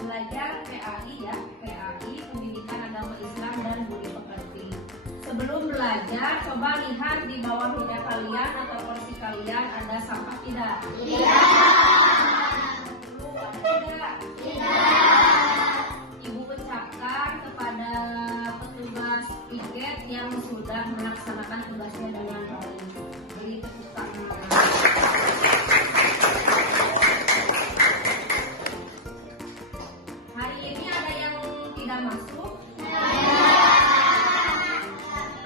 belajar PAI ya, PAI Pendidikan Agama Islam dan Budi Pekerti. Sebelum belajar, coba lihat di bawah meja kalian atau kursi kalian ada sampah tidak? Tidak. Ada tidak? Ibu ucapkan kepada petugas piket yang sudah melaksanakan tugasnya dengan baik. Beri tepuk tangan. Hari ini ada yang tidak masuk?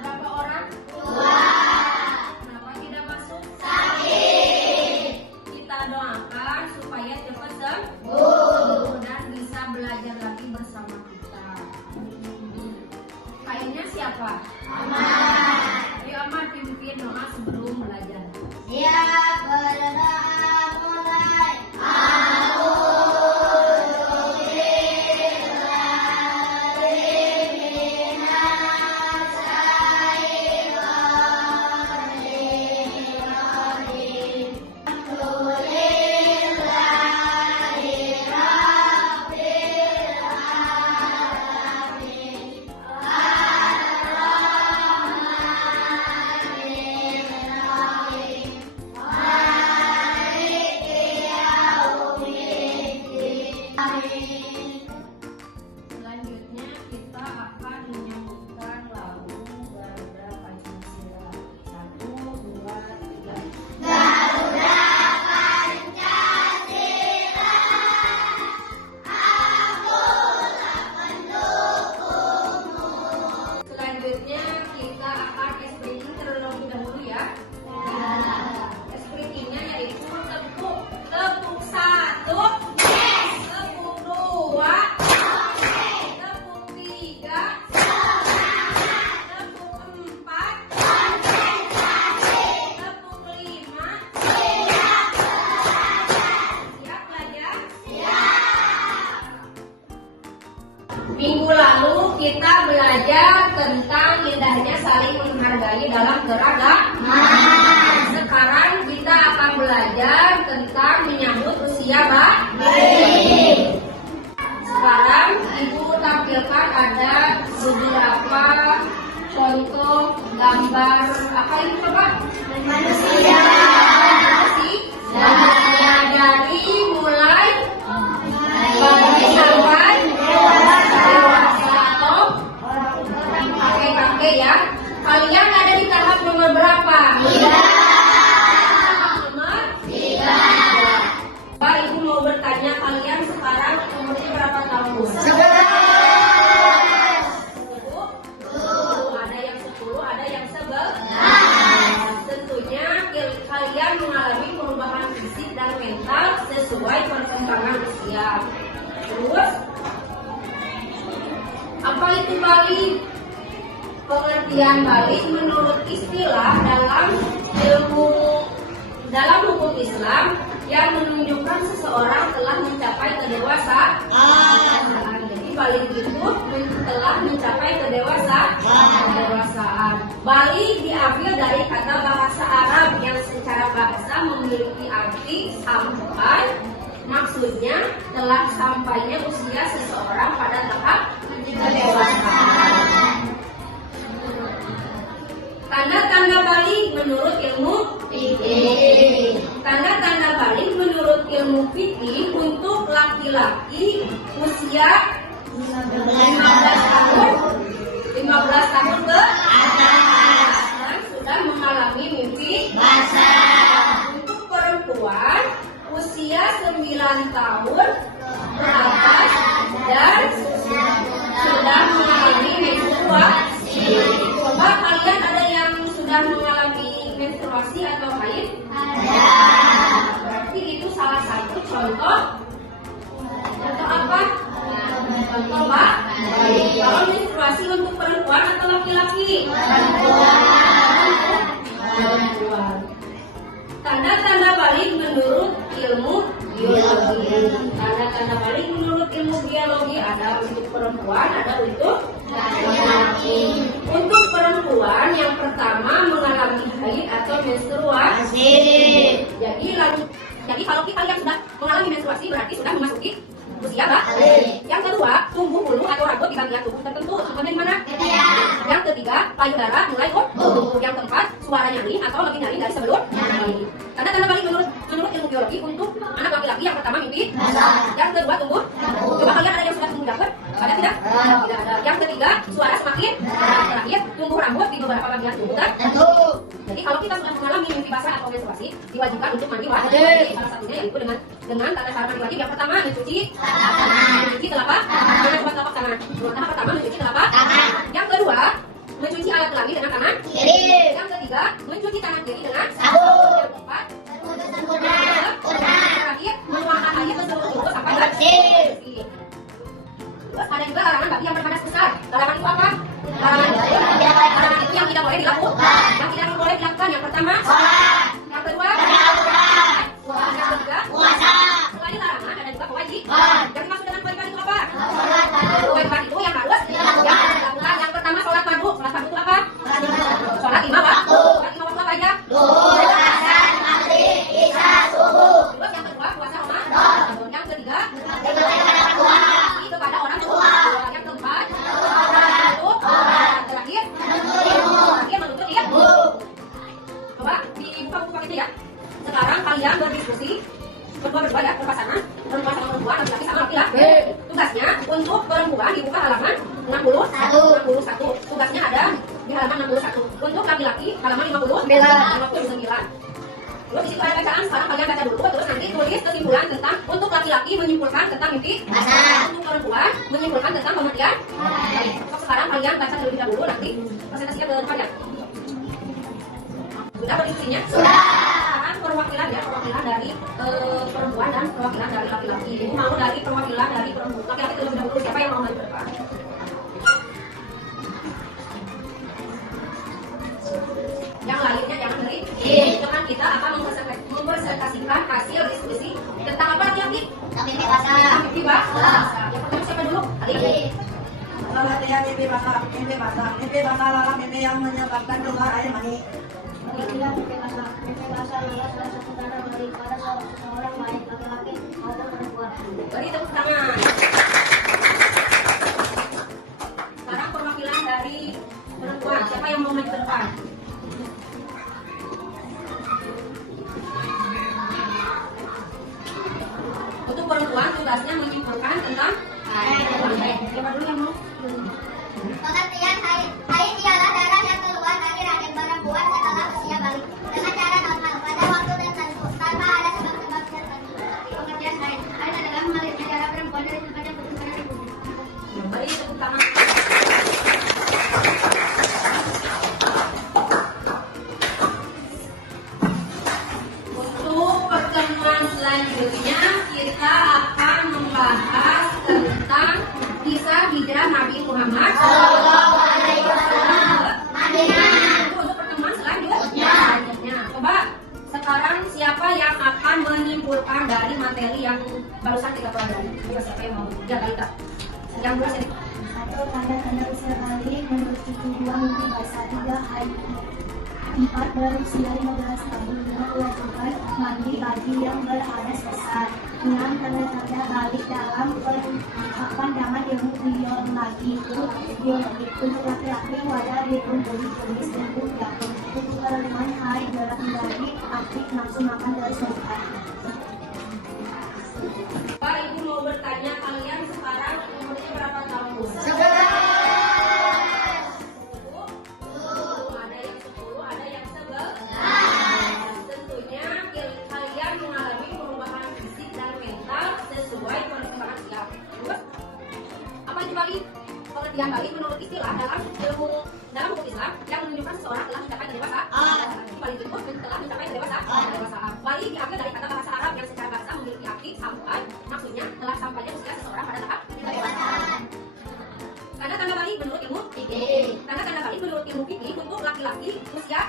Berapa orang? 2. Kenapa tidak masuk? Sakit. Kita doakan supaya cepat sembuh dan bisa belajar lagi bersama kita. Kayaknya siapa? Aman. Ayo Aman pimpin doa sebelum belajar. Siap, berdoa mulai. Selanjutnya kita akan menyambutkan lagu Garuda Pancasila. 1, 2, 3. Garuda Pancasila, akulah pendukungmu. Selanjutnya kita akan explaining terlebih dahulu ya. Explainingnya yaitu tepuk 1, tepuk 2, tepuk 3, tepuk 4, tepuk 5. Siap belajar? Minggu lalu kita belajar tentang indahnya saling menghargai dalam keragaman. Sekarang kita akan belajar tentang menyambut usia bayi. Sekarang Ibu tampilkan ada beberapa contoh gambar apa ini coba? Manusia. Dari mulai bayi sampai dewasa atau kakek-kakek ya. Kalian ada di tahap nomor berapa? Nomor 3. Pak, Ibu mau bertanya kalian sekarang umurnya berapa tahun? 10. Ada yang 10, ada yang 11. Tentunya kalian mengalami perubahan fisik dan mental sesuai perkembangan usia. Terus, apa itu balik? Pengertian balik menurut istilah dalam hukum Islam yang menunjukkan seseorang telah mencapai kedewasaan. Jadi balik itu telah mencapai kedewasaan. Balik diambil dari kata bahasa Arab yang secara bahasa memiliki arti sampai. Maksudnya telah sampainya usia seseorang pada tahap kedewasaan. Tanda-tanda balik menurut ilmu fikih. Tanda-tanda balik menurut ilmu fikih untuk laki-laki usia 15 tahun ke atas dan sudah mengalami mimpi basah. Untuk perempuan usia 9 tahun ke atas dan sudah mengalami menstruasi. Coba kalian ada yang sudah mengalami menstruasi atau haid? Ada. Berarti itu salah satu contoh. Contoh apa? Contoh baik. Kalau menstruasi untuk perempuan atau laki-laki? Perempuan. Tanda-tanda balik menurut ilmu biologi. Tanda-tanda balik menurut ilmu biologi ada untuk perempuan, ada untuk laki-laki. Untuk perempuan yang pertama mengalami haid atau menstruasi. Jadi kalau kalian sudah mengalami menstruasi berarti sudah memasuki usia balik. Yang kedua, tumbuh bulu atau rambut di bagian tubuh tertentu. Contohnya di mana? Yang ketiga, payudara mulai tumbuh. Yang keempat, suara nyaring atau lebih nyaring dari sebelum nyaring. Tanda-tanda balik menurut ilmu biologi untuk anak laki-laki yang pertama mimpi basah. Yang kedua tumbuh. Coba kalian ada yang sudah tumbuh dapet? Ada tidak? Tidak ada. Yang ketiga, suara semakin terakhir, tumbuh rambut di beberapa bagian tubuh tertentu. Jadi kalau kita sudah mengalami mimpi basah atau menstruasi, diwajibkan untuk mandi wajib. Salah satunya yaitu dengan tanda cara mandi wajib. Yang pertama mencuci telapak tangan. Tahap pertama mencuci telapak tangan. Yang kedua mencuci alat kelamin dengan tangan kiri. Yang ketiga mencuci tangan kiri dengan sabun. Yang keempat terakhir menuangkan air ke seluruh tubuh sampai bersih. Terus ada juga larangan bagi yang berpanas besar. Larangan itu apa? Larangan itu yang tidak boleh dilakukan. Yang tidak boleh dilakukan yang pertama sholat. Yang kedua yang ketiga puasa. Selain larangan ada juga kewajiban. Yang dimaksud dengan kewajiban itu apa? Kewajiban itu yang harus dilakukan. Yang pertama sholat fardu. Sholat fardu itu apa? Sholat 5 waktu. Sholat 5 waktu apa aja? Zuhur, asar, maghrib, isya, subuh. Terus yang kedua puasa Ramadan. Yang ketiga kepada orang tua. Yang keempat terakhir menuntut ilmu. Coba dibuka buku itu ya. Sekarang kalian berdiskusi berdua ya, berpasangan, perempuan sama perempuan, laki-laki sama laki-laki. Tugasnya untuk perempuan dibuka halaman 61. Tugasnya ada di halaman 61. Untuk laki-laki halaman 59. Terus disitu ada bacaan, sekarang kalian baca dulu, terus nanti tulis kesimpulan tentang untuk laki-laki menyimpulkan tentang mimpi basah, untuk perempuan menyimpulkan tentang pengertian. Sekarang kalian baca terlebih dahulu, nanti presentasinya ke depan ya. Sudah berdiskusinya? Sudah. Sekarang perwakilan dari perempuan dan perwakilan dari laki-laki. Ibu mau dari perwakilan dari perempuan laki-laki terlebih dahulu, siapa yang mau maju ke depan? Yang lainnya jangan beri. Dengan kita akan mempresentasikan hasil diskusi tentang apa lagi? Tentang mimpi basah. Mimpi basah. Yang pertama siapa dulu? Adik. Latihan mimpi basah. Mimpi basah adalah mimpi yang menyebabkan keluar air mani. Mimpi basah adalah salah satu tanda daripada seorang baik laki-laki maupun perempuan. Beri tepuk tangan. Sekarang perwakilan dari perempuan. Siapa yang mau maju ke depan? Untuk perempuan tugasnya menyimpulkan tentang siapa dulu yang mau? Pengertian haid ialah darah yang keluar dari rahim perempuan setelah usia balik dengan cara normal pada waktu tertentu tanpa ada sebab-sebab tertentu. Pengertian haid adalah mengalirnya darah perempuan dari tempat yang putus pada tubuh. Beri tepuk tangan. Untuk pertemuan selanjutnya kita akan membahas tentang kisah hijrah Nabi Muhammad Sallallahu Alaihi Wasallam. Untuk pertemuan selanjutnya. Coba sekarang siapa yang akan menyimpulkan dari materi yang barusan kita pelajari? Coba siapa yang mau? Ya Kalita. Yang dulu sini. Satu, tanda-tanda usia balik menurut itu 2 mimpi basah, 3 haid, 4 berusia 15 tahun dengan kewajiban mandi bagi yang berhadas besar, 6 tanda-tanda balik dalam pandangan ilmu biologi untuk laki-laki wajar dituntut tulis untuk jatuh, untuk perempuan haid darah menjadi aktif nafsu makan dari sehat. Pak Ibu mau bertanya, kalian sekarang umurnya berapa tahun? 11. Ada yang 10, ada yang 11. Tentunya kalian mengalami perubahan fisik dan mental sesuai perkembangan usia. Terus, apa itu balik? Pengertian balik menurut istilah dalam hukum Islam yang menunjukkan seseorang telah mencapai kedewasaan. Balik itu telah mencapai kedewasaan. Balik diambil dari kata bahasa Arab yang secara bahasa memiliki arti sampai, maksudnya telah sampainya usia seseorang pada tahap kedewasaan. Tanda-tanda balik menurut ilmu fikih. Tanda-tanda balik menurut ilmu fikih untuk laki-laki usia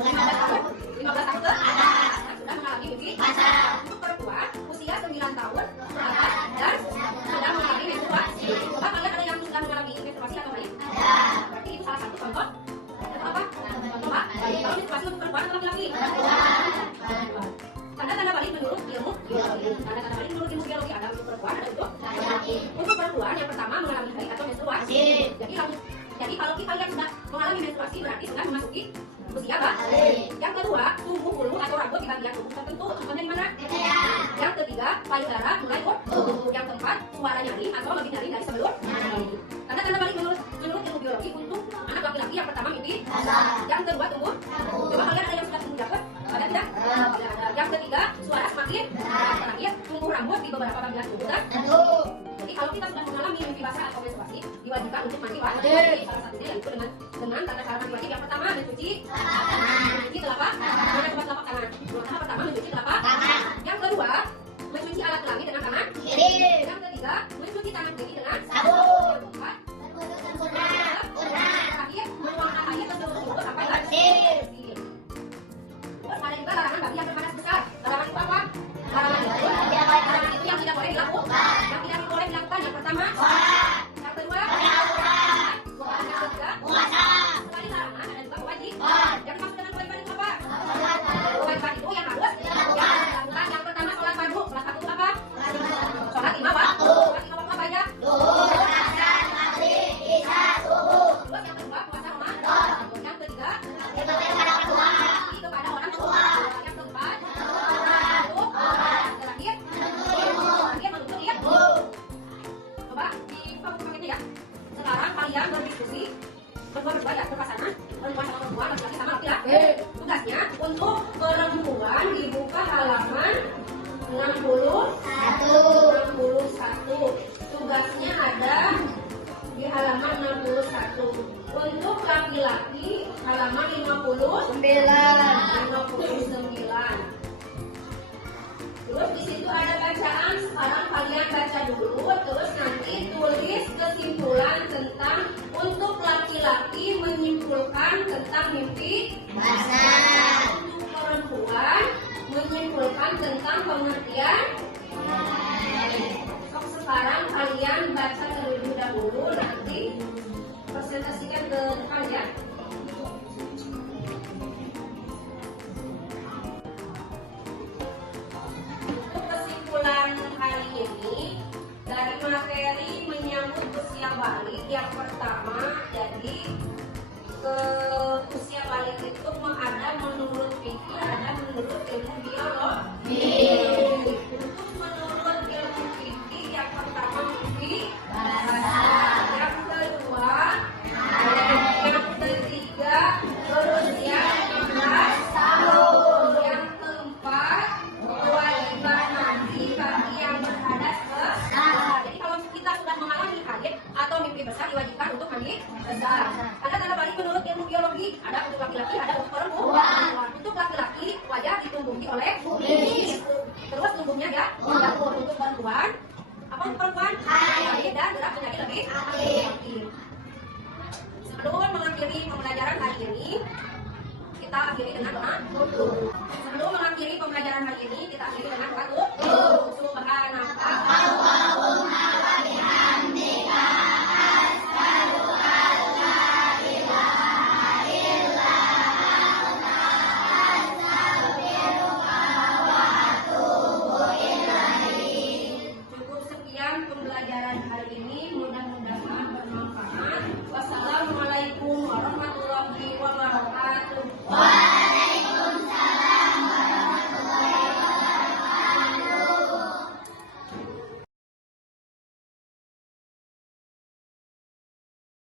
15 tahun ke atas sudah mengalami mimpi basah. Untuk perempuan usia 9 tahun ke atas dan sudah mengalami menstruasi. Coba kalian ada yang sudah mengalami menstruasi atau lain? Berarti itu salah satu contoh. Contoh apa? Coba. Kalau menstruasi untuk perempuan atau laki-laki? Tanda-tanda balik menurut ilmu biologi. Tanda-tanda balik menurut ilmu biologi ada untuk perempuan, ada untuk Untuk perempuan yang pertama mengalami haid atau menstruasi. Jadi kalau kalian sudah mengalami menstruasi berarti sudah memasuki usia balik. Yang kedua, tumbuh bulu atau rambut di bagian tubuh tertentu. Contohnya di mana? Yang ketiga, payudara mulai tumbuh. Yang keempat, suara nyari atau lebih nyari dari sebelum. Tanda-tanda balik menurut ilmu biologi untuk anak laki-laki yang pertama mimpi. Yang kedua, tumbuh. Coba kalian ada yang sudah tumbuh dapat? Ada tidak? Tidak ada. Yang ketiga, suara semakin. Terakhir, tumbuh rambut di beberapa bagian tubuh. Jadi kalau kita sudah mengalami mimpi basah atau menstruasi, diwajibkan untuk mandi wajib. Salah satunya yaitu dengan tata cara mandi wajib. Yang pertama mencuci telapak. Mana coba telapak tangan? Yang pertama mencuci telapak. Yang kedua mencuci alat kelamin dengan tangan kiri. Yang ketiga mencuci tangan kiri dengan sabun. Yang keempat terakhir menuangkan air ke seluruh tubuh sampai bersih. Terus ada juga larangan bagi yang berpanas besar. Larangan itu apa? Larangan itu yang tidak boleh dilakukan. Yang tidak boleh dilakukan yang pertama yang kedua yang ketiga selain larangan ada juga kewajiban. Yang dimaksud dengan kewajiban itu apa? Kewajiban itu yang harus dilakukan. Yang pertama sholat fardu. Sholat fardu itu apa? Sholat 5 waktu. Sholat 5 waktu apa aja? Terus yang kedua puasa Ramadan. Yang ketiga kepada orang tua. Yang keempat terakhir menutup ya. Coba dibuka buku paketnya ya. Sekarang kalian berdiskusi berdua ya, berpasangan perempuan sama perempuan, laki-laki sama laki-laki. Tugasnya untuk perempuan dibuka halaman 61. Tugasnya ada di halaman 61. Untuk laki-laki halaman 59. Terus di situ ada bacaan. Sekarang kalian baca dulu, terus nanti tulis kesimpulan tentang untuk laki-laki menyimpulkan tentang mimpi basah. Untuk perempuan menyimpulkan tentang pengertian. Sekarang kalian baca terlebih dahulu, nanti presentasikan ke depan ya. Untuk kesimpulan hari ini dari materi menyambut usia balik yang pertama, jadi ke usia balik itu ada menurut fikih, ada menurut ilmu biologi. Untuk menurut ilmu fikih yang pertama mimpi basah, yang kedua, yang ketiga berusia 15 tahun, yang keempat kewajiban mandi bagi yang berhadas besar. Jadi kalau kita sudah mengalami haid atau mimpi besar diwajibkan untuk mandi besar. Ada tanda balik menurut ilmu biologi, ada untuk laki-laki, ada untuk perempuan. Untuk laki-laki wajah ditumbuhi oleh kumis. Terus tumbuhnya ya, untuk perempuan apa untuk perempuan? Haid dan gerak penyakit lebih aktif. Sebelum mengakhiri pembelajaran hari ini, kita akhiri dengan doa. Sebelum mengakhiri pembelajaran hari ini, kita akhiri dengan doa. Subhanaka Allahumma wa bihamdika asyhadu an la ilaha illa anta astaghfiruka wa atubu ilaik. Cukup sekian pembelajaran hari ini, mudah-mudahan bermanfaat. Wassalamualaikum